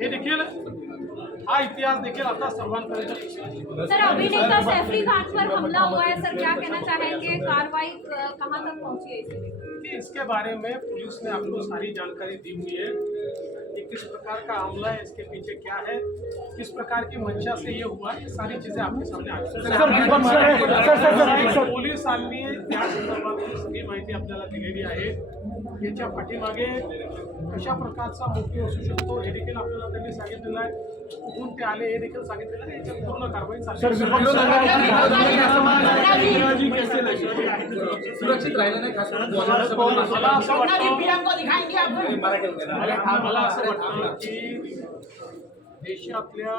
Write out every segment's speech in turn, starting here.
हे देखील हा इतिहास देखील आता सर्वांपर्यंत पोहोचला। सर, अभिनेता सैफी खान पर हमला हुआ है, सर क्या कहना चाहेंगे, कार्रवाई कहां तक पहुंची है इसके लिए? कि इसके बारे में पुलिस ने आपको सारी जानकारी दी हुई है कि किस प्रकार का हमला है, इसके पीछे क्या है, किस प्रकार की मंशा से ये हुआ, ये सारी चीजें आपके सामने आ गई। पोलीस आली त्या संदर्भात सगळी माहिती आपल्याला दिलेली आहे। याच्या पाठीमागे कशा प्रकारचा मोटिव्ह असू शकतो हे देखील आपल्याला त्यांनी सांगितलेलं आहे। कुठून ते आले हे देखील सांगितलेलं आहे। याच्यात पूर्ण कारवाई चालू सुरक्षित राहिलं नाही खास करून मला असं वाटतं की देशातल्या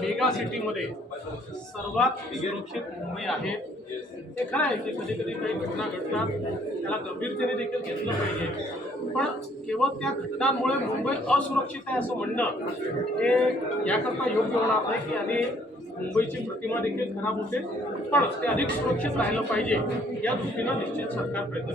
मेगा सिटीमध्ये सर्वात सुरक्षित मुंबई आहे। हे खरं आहे की कधी कधी काही घटना घडतात, त्याला गंभीरतेने देखील घेतलं पाहिजे, पण केवळ त्या घटनांमुळे मुंबई असुरक्षित आहे असं म्हणणं हे याकरता योग्य होणार नाही की आणि मुंबईची प्रतिमा देखील खराब होते, पण ते अधिक सुरक्षित राहिलं पाहिजे या दृष्टीनं निश्चित सरकार प्रयत्न